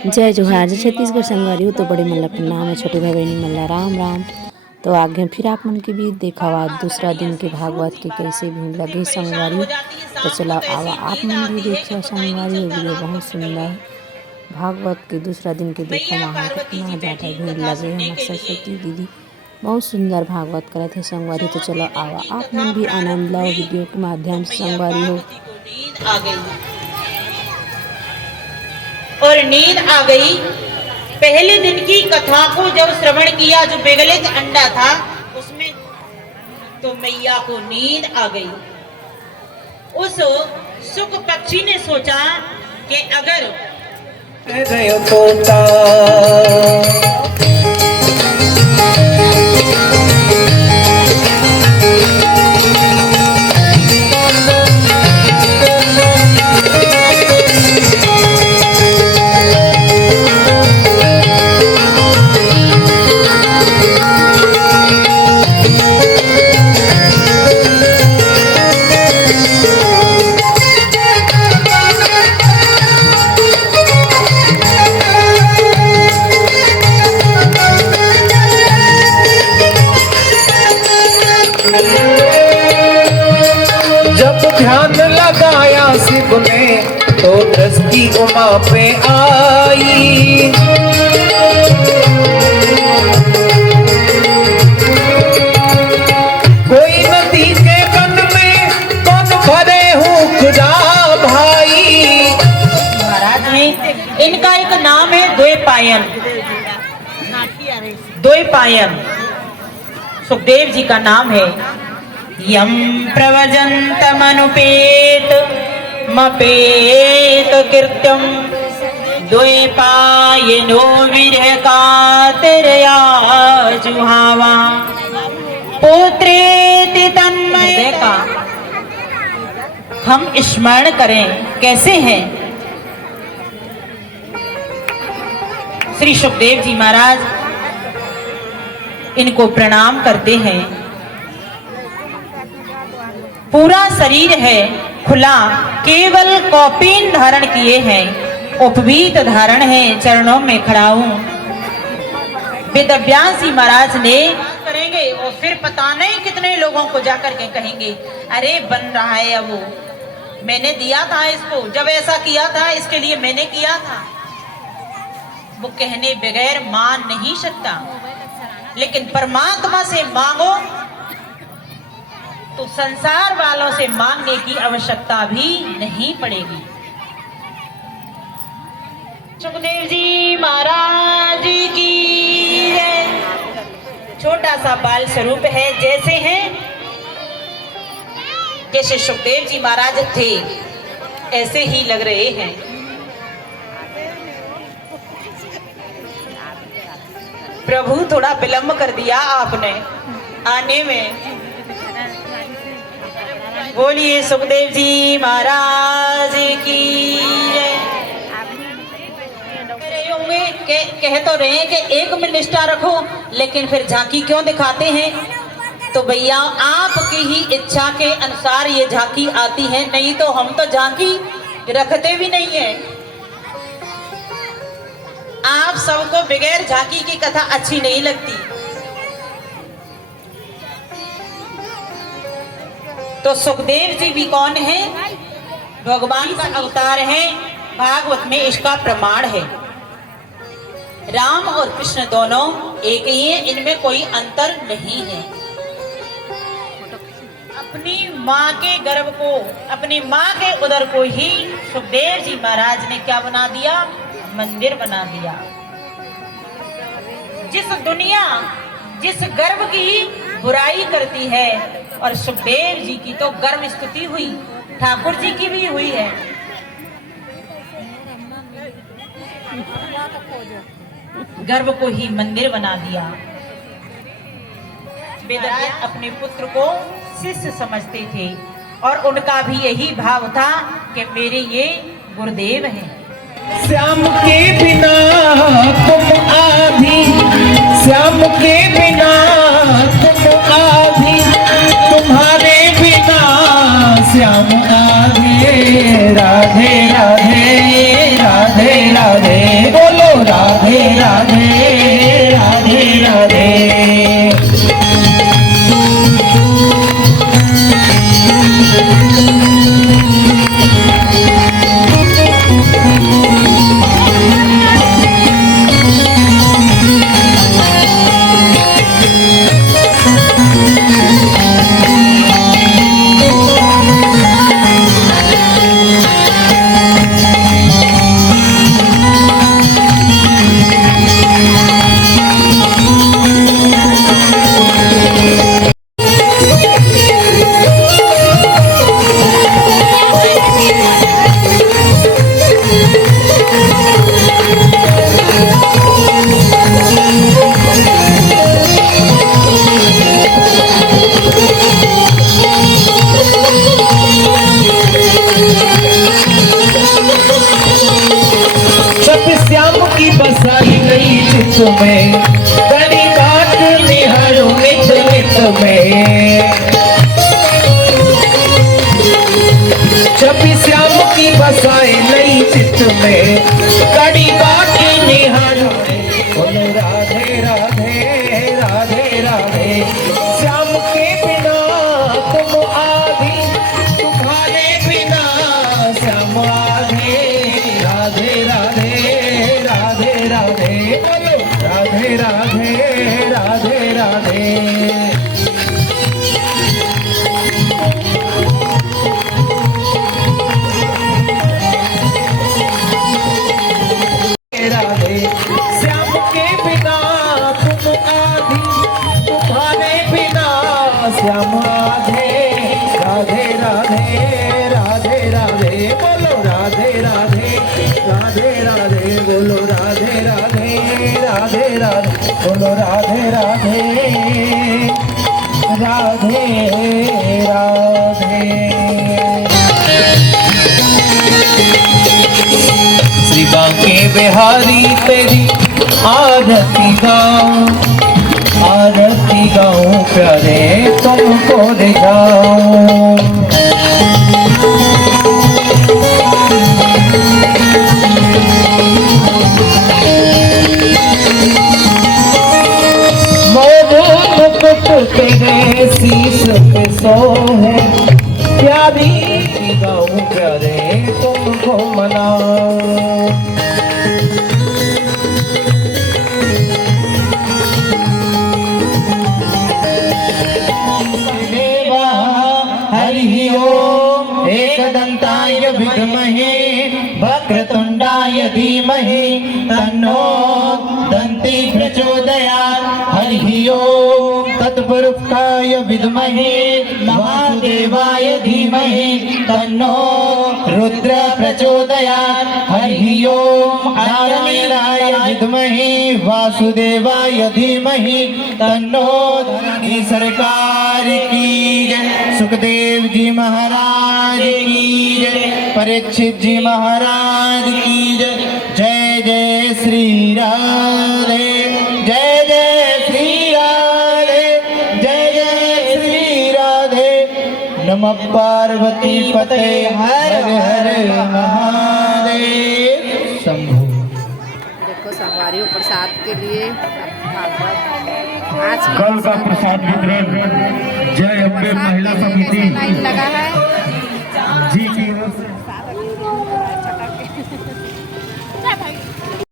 जय जोहार। जय छत्तीसगढ़ संगवारी हो तो बड़े मन ला प्रणाम है, छोटे भाई बहनी मन ला राम राम। तो आगे फिर आप मन के भी देखा आज दूसरा दिन के भागवत के कैसे भीड़ लगे संगवारी। तो चलो आवा आप मन भी देखिए संगवारी, ये वीडियो बहुत सुंदर है। भागवत के दूसरा दिन के देखो वहाँ कितना ज़्यादा भीड़ लगे है। सरस्वती दीदी बहुत सुंदर भागवत करत है संगवारी। तो चलो आवा आप मन भी आनंद लो वीडियो के माध्यम से संगवारी हो। और नींद आ गई। पहले दिन की कथा को जब श्रवण किया, जो बिगलित अंडा था उसमें, तो मैया को नींद आ गई। उस सुख पक्षी ने सोचा कि अगर ध्यान लगाया शिव ने तो दृष्टि उमा पे आई। कोई नदी के वन में कौन भरे हूँ खुदा भाई। महाराज ने इनका एक नाम है द्वैपायन। द्वैपायन सुखदेव जी का नाम है। यम प्रवजन्तमनुपेत मपेत कृत्यम द्वैपायनो विरह कातरया जुहावा पुत्रेति तन्मय का हम स्मरण करें कैसे हैं। श्री सुखदेव जी महाराज इनको प्रणाम करते हैं। पूरा शरीर है खुला, केवल कौपीन धारण किए हैं, उपवीत धारण है, चरणों में खड़ा हूं। वेदव्यास जी महाराज ने करेंगे और फिर पता नहीं कितने लोगों को जाकर के कहेंगे, अरे बन रहा है अब, वो मैंने दिया था इसको, जब ऐसा किया था इसके लिए मैंने किया था। वो कहने बगैर मान नहीं सकता, लेकिन परमात्मा से मांगो तो संसार वालों से मांगने की आवश्यकता भी नहीं पड़ेगी। सुखदेव जी महाराज की जय। छोटा सा बाल स्वरूप है, जैसे हैं जैसे सुखदेव जी महाराज थे ऐसे ही लग रहे हैं। प्रभु थोड़ा विलंब कर दिया आपने आने में। बोलिए सुखदेव जी महाराज की जय। कह तो रहे हैं कि एक में निष्ठा रखो, लेकिन फिर झांकी क्यों दिखाते हैं। तो भैया आपकी ही इच्छा के अनुसार ये झांकी आती है, नहीं तो हम तो झांकी रखते भी नहीं है। आप सबको बगैर झांकी की कथा अच्छी नहीं लगती। तो सुखदेव जी भी कौन है? भगवान का अवतार है। भागवत में इसका प्रमाण है। राम और कृष्ण दोनों एक ही हैं, इनमें कोई अंतर नहीं है। अपनी माँ के गर्भ को, अपनी माँ के उदर को ही सुखदेव जी महाराज ने क्या बना दिया? मंदिर बना दिया। जिस गर्भ की बुराई करती है, और सुखदेव जी की तो गर्भ स्तुति हुई, ठाकुर जी की भी हुई है। गर्भ को ही मंदिर बना दिया। वेदव्यास अपने पुत्र को शिष्य समझते थे, और उनका भी यही भाव था कि मेरे ये गुरुदेव हैं। श्याम के बिना तुम आधी, श्याम के बिना तुम आधी, तुम्हारे बिना श्याम आधे। राधे राधे राधे राधे बोल की बसाई गई चित में, कड़ी काट निहारो नित नित में। छवि श्याम की बसाए नई चित में, कड़ी काट निहारो। बोलो राधे राधे राधे राधे। श्याम के बिना तुम आधी, तुम्हारे बिना श्याम आधे। राधे राधे राधे राधे। बोलो राधे राधे राधे राधे। राधे श्याम के बिना तुम आधी, तुम्हारे बिना श्याम आधे। राधे राधे राधे राधे। बोलो राधे राधे राधे राधे। बोलो राधे राधे राधे राधे। बोलो राधे राधे राधे राधे। श्री बांके बिहारी तेरी आरती गाऊं, आरती गाऊं प्यारे तुमको रिझाऊं। मोरू मुकुट तेरे शीश पे सोहे, प्यारी गाऊं प्यारे तुमको मनाऊं। हरि ओम एकदंताय विद्महे वक्रतुंडाय धीमहि तन्नो दन्ति प्रचोदयात्। हरि ओम तत्पुरुषाय विद्महे महादेवाय धीमहि तन्नो रुद्र प्रचोदयात्। हरि ओम नारायणाय विद्महे वासुदेवाय धीमहि तन्नो धरणी सरकार की जय। सुखदेव जी महाराज की जय। परीक्षित जी महाराज की जय। जय जय श्री राधे। जय जय श्री राधे। जय जय श्री राधे। नमः पार्वती पते हर हर महादेव शंभु। देखो संगवारियों प्रसाद के लिए आज कल का प्रसाद वितरण जय अम्बे महिला समिति लाइन लगा है।